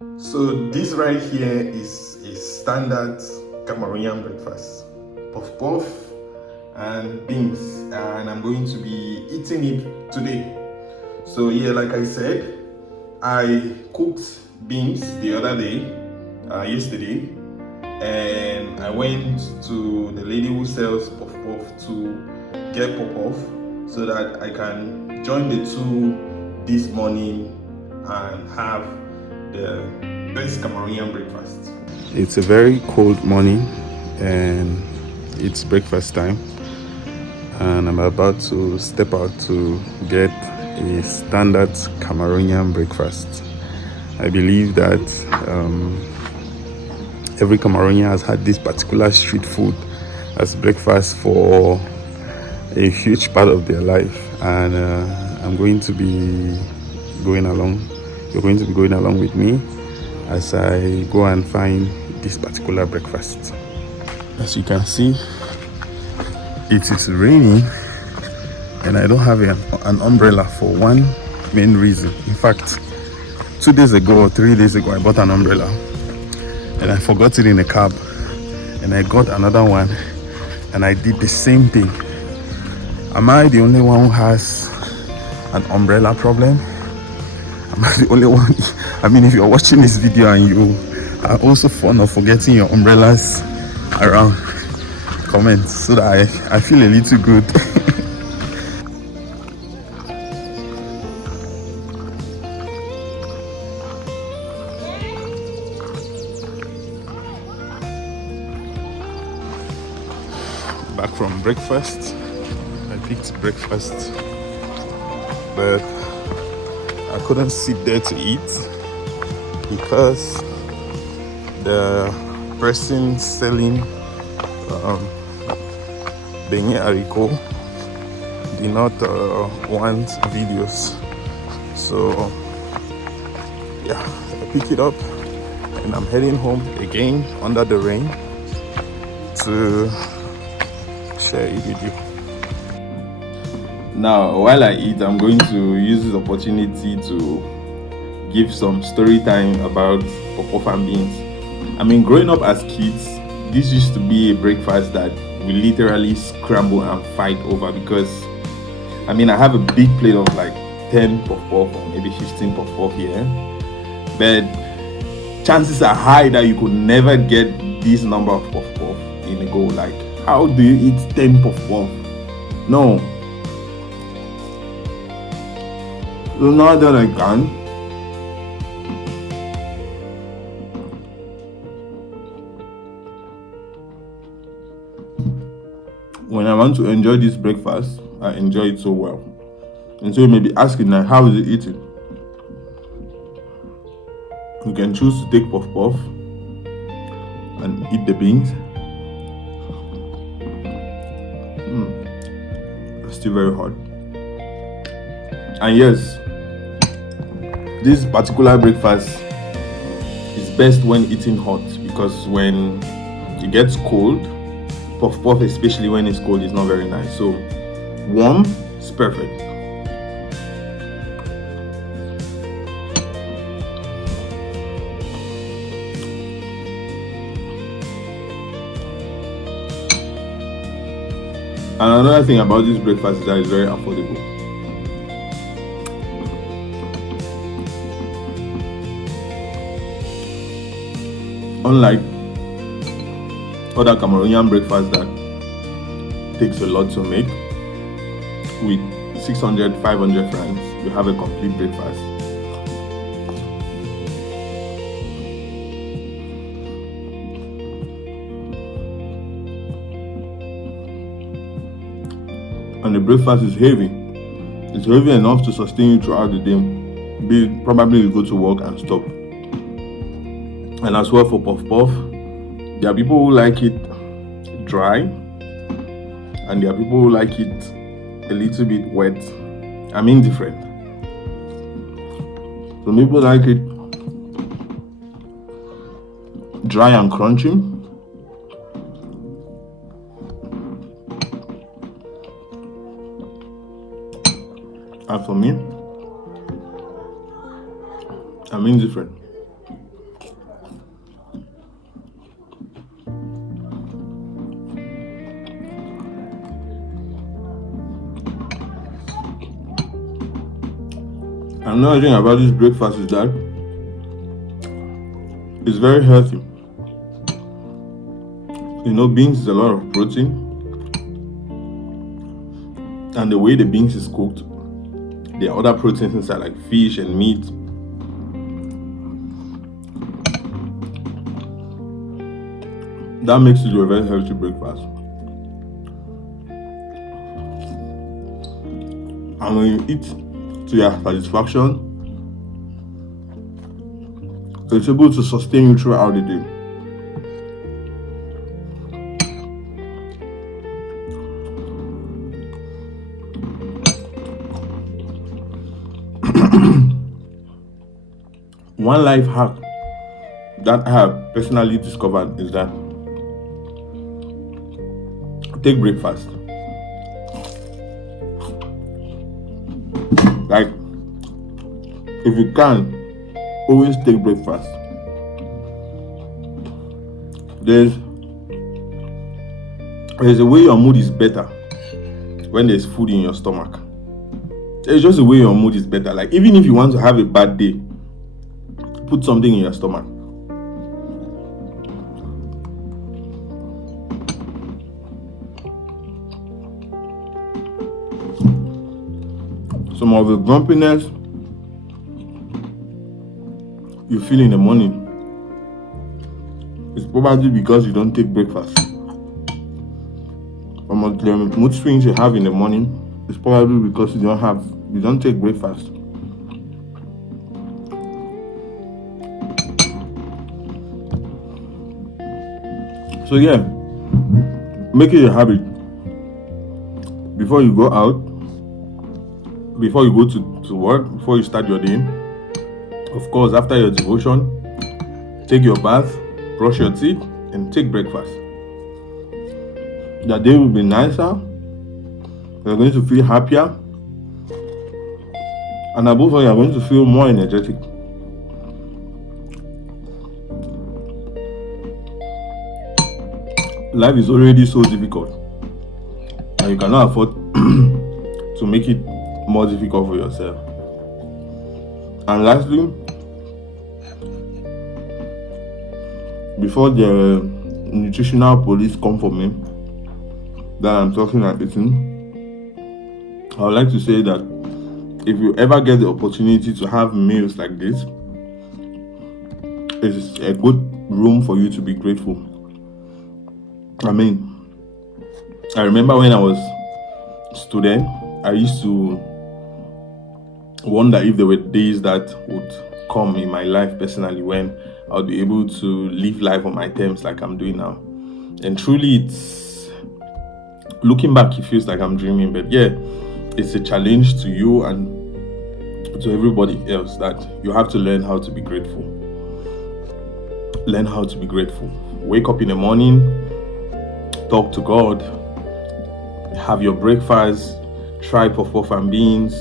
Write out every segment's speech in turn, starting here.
So this right here is a standard Cameroonian breakfast. Puff puff and beans, and I'm going to be eating it today. So yeah, like I said, I cooked beans the other day, yesterday, and I went to the lady who sells puff puff to get puff puff so that I can join the two this morning and have the best Cameroonian breakfast. It's a very cold morning and it's breakfast time, and I'm about to step out to get a standard Cameroonian breakfast. I believe that every Cameroonian has had this particular street food as breakfast for a huge part of their life, and I'm going to be going along. You're going to be going along with me as I go and find this particular breakfast. As you can see, it is raining and I don't have an umbrella for one main reason. In fact, 2 days ago or 3 days ago, I bought an umbrella and I forgot it in a cab, and I got another one and I did the same thing. Am I the only one who has an umbrella problem? Am I the only one? I mean, if you're watching this video and you are also fond of forgetting your umbrellas around, comment so that I feel a little good. Back from breakfast, I picked breakfast, but I couldn't sit there to eat because the person selling Benye Ariko did not want videos. So yeah, I pick it up and I'm heading home again under the rain to share it with you. Now, while I eat, I'm going to use this opportunity to give some story time about puff and beans. I mean, growing up as kids, this used to be a breakfast that we literally scramble and fight over because, I mean, I have a big plate of like 10 puff or maybe 15 puff here, but chances are high that you could never get this number of puff in a go. Like, how do you eat 10 puff? No. Not that I can. When I want to enjoy this breakfast, I enjoy it so well. And so you may be asking, like, how is it eaten? You can choose to take puff and eat the beans. It's still very hot. And yes, this particular breakfast is best when eating hot, because when it gets cold, puff especially when it's cold, is not very nice. So warm is perfect. And another thing about this breakfast is that it's very affordable. Unlike other Cameroonian breakfasts that takes a lot to make, with 600, 500 francs, you have a complete breakfast. And the breakfast is heavy. It's heavy enough to sustain you throughout the day. Probably you go to work and stop. And as well for puff, there are people who like it dry, and there are people who like it a little bit wet. I'm indifferent. Some people like it dry and crunchy. And for me, I'm indifferent. Another thing about this breakfast is that it's very healthy. You know, beans is a lot of protein, and the way the beans is cooked, there are other proteins inside like fish and meat. That makes it a very healthy breakfast. And when you eat to your satisfaction, it's able to sustain you throughout the day. One life hack that I have personally discovered is that take breakfast. Like, if you can, always take breakfast. There's a way your mood is better when there's food in your stomach. There's just a way your mood is better. Like, even if you want to have a bad day, put something in your stomach. Some of the grumpiness you feel in the morning is probably because you don't take breakfast. Some of the mood swings you have in the morning is probably because you don't take breakfast. So yeah, make it a habit. Before you go out, before you go to work, before you start your day, of course, after your devotion, take your bath, brush your teeth, and take breakfast. The day will be nicer. You're going to feel happier. And above all, you're going to feel more energetic. Life is already so difficult, and you cannot afford to make it more difficult for yourself. And lastly, before the nutritional police come for me that I'm talking and eating, I would like to say that if you ever get the opportunity to have meals like this, it's a good room for you to be grateful. I remember when I was a student, I used to wonder if there were days that would come in my life personally when I would be able to live life on my terms like I'm doing now. And truly, it's looking back, it feels like I'm dreaming, but yeah, it's a challenge to you and to everybody else that you have to learn how to be grateful. Learn how to be grateful. Wake up in the morning, talk to God, have your breakfast, try puff and beans.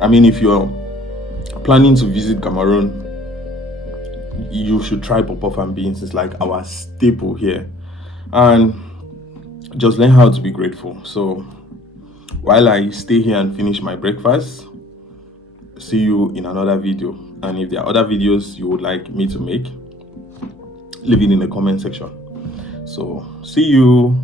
If you're planning to visit Cameroon, you should try puff and beans. It's like our staple here. And just learn how to be grateful. So while I stay here and finish my breakfast, see you in another video. And if there are other videos you would like me to make, leave it in the comment section. So see you.